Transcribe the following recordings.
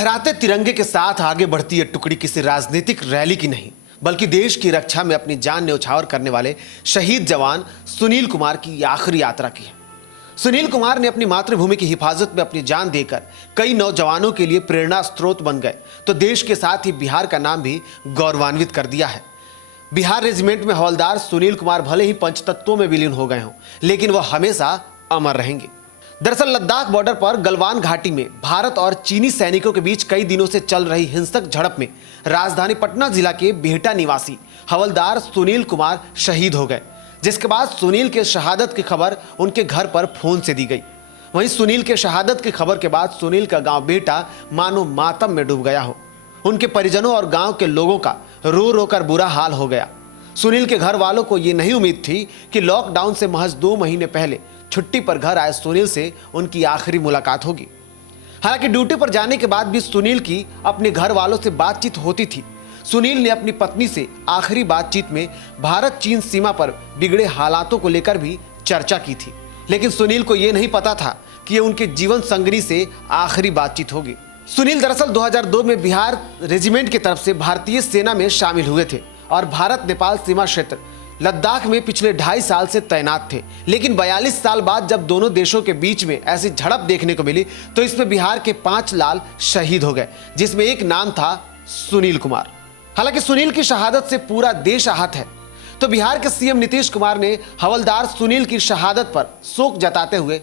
लहराते तिरंगे के साथ आगे बढ़ती ये टुकड़ी किसी राजनीतिक रैली की नहीं, बल्कि देश की रक्षा में अपनी जान न्यौछावर करने वाले शहीद जवान सुनील कुमार की आखिरी यात्रा की है। सुनील कुमार ने अपनी मातृभूमि की हिफाजत में अपनी जान देकर कई नौजवानों के लिए प्रेरणा स्रोत बन गए, तो देश के साथ ही बिहार का नाम भी गौरवान्वित कर दिया है। बिहार रेजिमेंट में हवलदार सुनील कुमार भले ही पंचतत्वों में विलीन हो गए हों, लेकिन वह हमेशा अमर रहेंगे। दरअसल लद्दाख बॉर्डर पर गलवान घाटी में भारत और चीनी सैनिकों के बीच कई दिनों से चल रही हिंसक झड़प में राजधानी पटना जिला के बिहटा निवासी हवलदार सुनील कुमार शहीद हो गए, जिसके बाद सुनील के शहादत की खबर उनके घर पर फोन से दी गई। वहीं सुनील के शहादत की खबर के बाद सुनील का गांव बिहटा मानो मातम में डूब गया हो। उनके परिजनों और गांव के लोगों का रो रो कर बुरा हाल हो गया। सुनील के घर वालों को ये नहीं उम्मीद थी कि लॉकडाउन से महज 2 महीने पहले छुट्टी पर घर आए सुनील से उनकी आखिरी मुलाकात होगी। हालांकि ड्यूटी पर जाने के बाद भी सुनील की अपने घर वालों से बातचीत होती थी। सुनील ने अपनी पत्नी से आखिरी बातचीत में भारत चीन सीमा पर बिगड़े हालातों को लेकर भी चर्चा की थी, लेकिन सुनील को यह नहीं पता था कि यह उनके जीवन संगिनी से आखिरी बातचीत होगी। सुनील दरअसल 2002 में बिहार रेजिमेंट की तरफ से भारतीय सेना में शामिल हुए थे और भारत नेपाल सीमा क्षेत्र लद्दाख में पिछले 2.5 साल से तैनात थे। लेकिन 42 साल बाद जब दोनों देशों के बीच में ऐसी झड़प देखने को मिली, तो इसमें बिहार के 5 लाल शहीद हो गए, जिसमें एक नाम था सुनील कुमार। हालांकि सुनील की शहादत से पूरा देश आहत है, तो बिहार के सीएम नीतीश कुमार ने हवलदार सुनील की शहादत पर शोक जताते हुए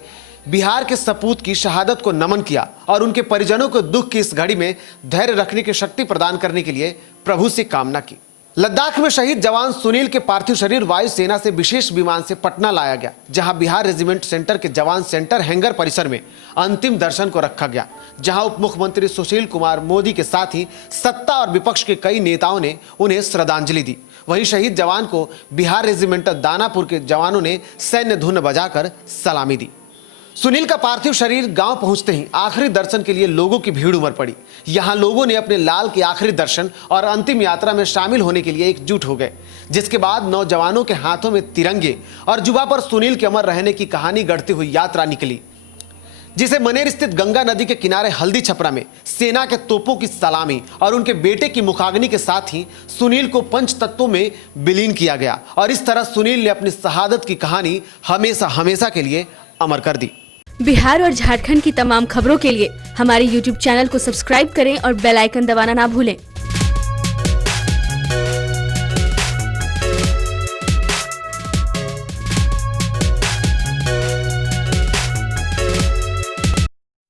बिहार के सपूत की शहादत को नमन किया और उनके परिजनों को दुख की इस घड़ी में धैर्य रखने की शक्ति प्रदान करने के लिए प्रभु से कामना की। लद्दाख में शहीद जवान सुनील के पार्थिव शरीर वायुसेना से विशेष विमान से पटना लाया गया, जहां बिहार रेजिमेंट सेंटर के जवान सेंटर हैंगर परिसर में अंतिम दर्शन को रखा गया, जहां उप मुख्यमंत्री सुशील कुमार मोदी के साथ ही सत्ता और विपक्ष के कई नेताओं ने उन्हें श्रद्धांजलि दी। वहीं शहीद जवान को बिहार रेजिमेंट दानापुर के जवानों ने सैन्य धुन बजाकर सलामी दी। सुनील का पार्थिव शरीर गांव पहुंचते ही आखिरी दर्शन के लिए लोगों की भीड़ उमड़ पड़ी। यहां लोगों ने अपने लाल के आखिरी दर्शन और अंतिम यात्रा में शामिल होने के लिए एकजुट हो गए, जिसके बाद नौजवानों के हाथों में तिरंगे और जुबा पर सुनील के अमर रहने की कहानी गढ़ती हुई यात्रा निकली, जिसे मनेर स्थित गंगा नदी के किनारे हल्दी छपरा में सेना के तोपों की सलामी और उनके बेटे की मुखाग्नि के साथ ही सुनील को पंचतत्वों में विलीन किया गया और इस तरह सुनील ने अपनी शहादत की कहानी हमेशा हमेशा के लिए अमर कर दी। बिहार और झारखंड की तमाम खबरों के लिए हमारे YouTube चैनल को सब्सक्राइब करें और बेल आइकन दबाना ना भूलें।